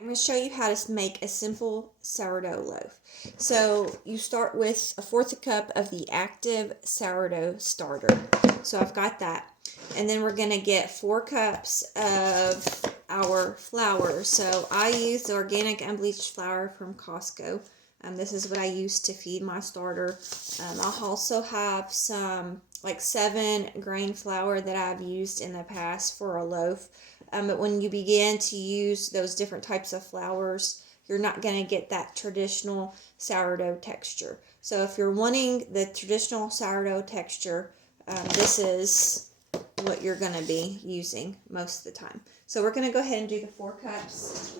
I'm going to show you how to make a simple sourdough loaf. So you start with 1/4 cup of the active sourdough starter. So I've got that. And then we're going to get 4 cups of our flour. So I use the organic unbleached flour from Costco. This is what I use to feed my starter. I'll also have some like 7 grain flour that I've used in the past for a loaf. But when you begin to use those different types of flours, you're not going to get that traditional sourdough texture. So if you're wanting the traditional sourdough texture, this is what you're going to be using most of the time. So we're going to go ahead and do the 4 cups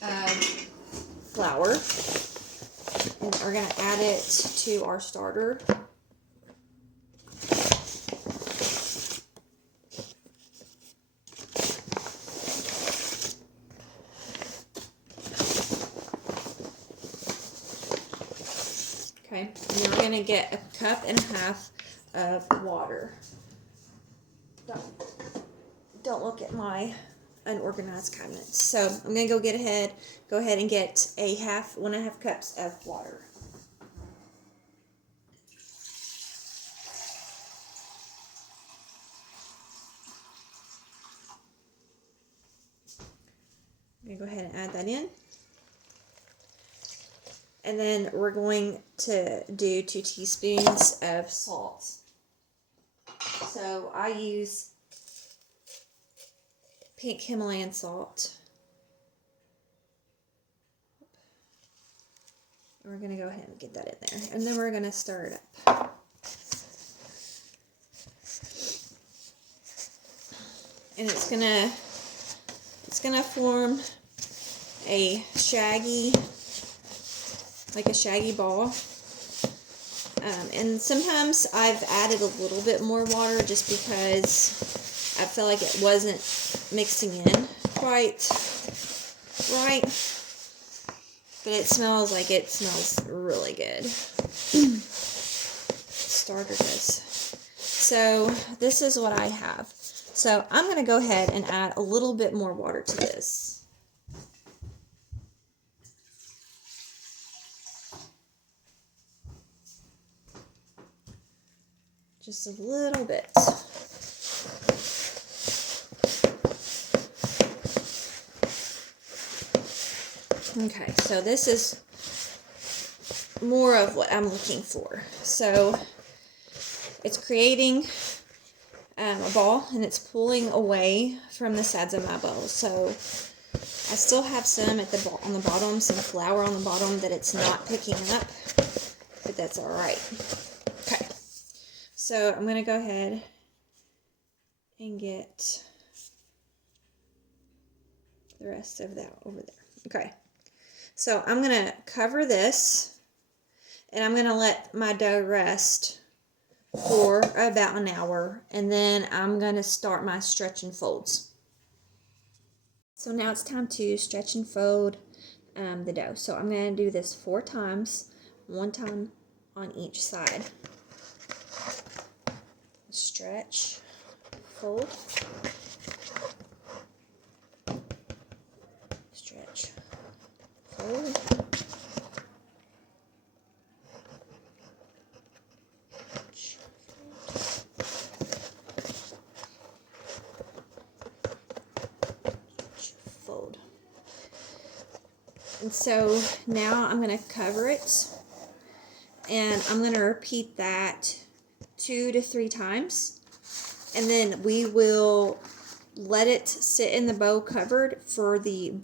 of flour. And we're going to add it to our starter. Okay, and then we're going to get 1.5 cups of water. Don't look at my unorganized cabinets. So I'm going to go ahead and get 1.5 cups of water. I'm going to go ahead and add that in. And then we're going to do 2 teaspoons of salt. So I use pink Himalayan salt. We're going to go ahead and get that in there. And then we're going to stir it up. And it's going to form a shaggy ball. And sometimes I've added a little bit more water just because I feel like it wasn't mixing in quite right. But it smells really good. Starter does. So this is what I have. So I'm going to go ahead and add a little bit more water to this. Just a little bit. Okay, so this is more of what I'm looking for. So it's creating a ball, and it's pulling away from the sides of my bowl. So I still have some on the bottom, some flour on the bottom that it's not picking up, but that's all right. Okay. So I'm going to go ahead and get the rest of that over there. Okay. So I'm going to cover this, and I'm going to let my dough rest for about an hour, and then I'm going to start my stretch and folds. So now it's time to stretch and fold the dough. So I'm going to do this 4 times, 1 time on each side. Stretch, fold, stretch, fold, fold. And so now I'm going to cover it, and I'm going to repeat that 2 to 3 times, and then we will let it sit in the bowl covered for the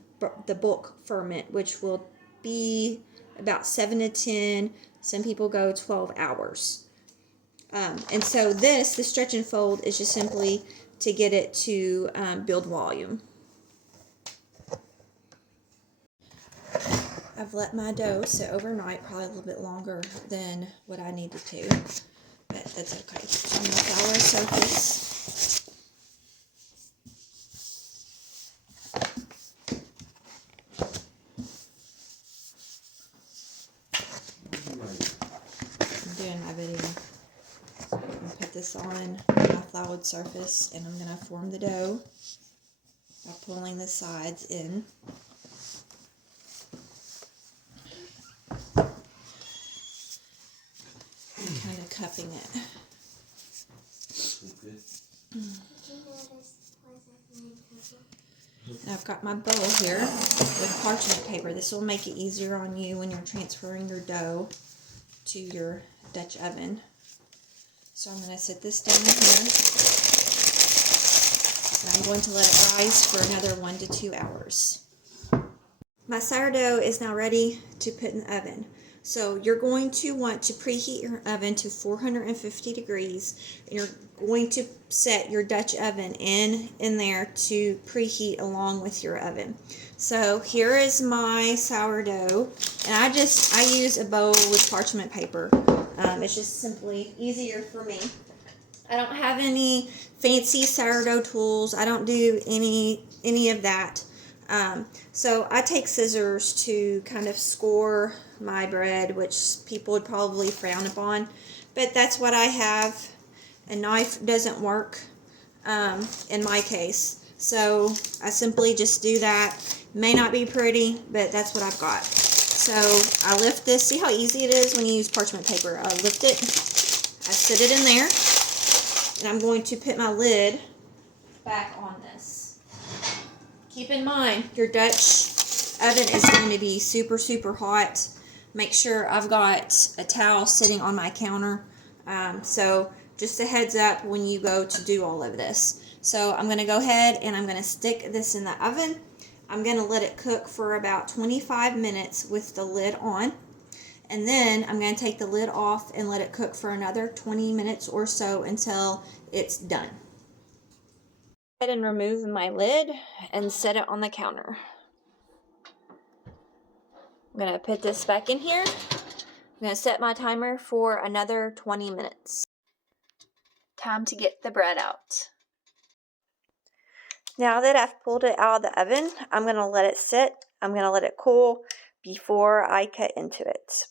bulk ferment, which will be about 7 to 10. Some people go 12 hours. And so the stretch and fold is just simply to get it to build volume. I've let my dough sit overnight, probably a little bit longer than what I needed to, but that's okay. On the flour surface. I'm doing my video. I'm going to put this on my floured surface, and I'm going to form the dough by pulling the sides in. stuffing it. And I've got my bowl here with parchment paper. This will make it easier on you when you're transferring your dough to your Dutch oven. So I'm going to set this down here. And I'm going to let it rise for another 1 to 2 hours. My sourdough is now ready to put in the oven. So you're going to want to preheat your oven to 450 degrees. And you're going to set your Dutch oven in there to preheat along with your oven. So here is my sourdough, and I use a bowl with parchment paper. It's just simply easier for me. I don't have any fancy sourdough tools. I don't do any of that. So I take scissors to kind of score my bread, which people would probably frown upon, but that's what I have. A knife doesn't work in my case, so I simply just do that. May not be pretty, but that's what I've got. So I lift this. See how easy it is when you use parchment paper? I lift it, I sit it in there, and I'm going to put my lid back on this. Keep in mind, your Dutch oven is going to be super, super hot. Make sure I've got a towel sitting on my counter. So just a heads up when you go to do all of this. So I'm going to go ahead and I'm going to stick this in the oven. I'm going to let it cook for about 25 minutes with the lid on. And then I'm going to take the lid off and let it cook for another 20 minutes or so until it's done. Go ahead and remove my lid and set it on the counter. I'm going to put this back in here. I'm going to set my timer for another 20 minutes. Time to get the bread out. Now that I've pulled it out of the oven, I'm going to let it sit. I'm going to let it cool before I cut into it.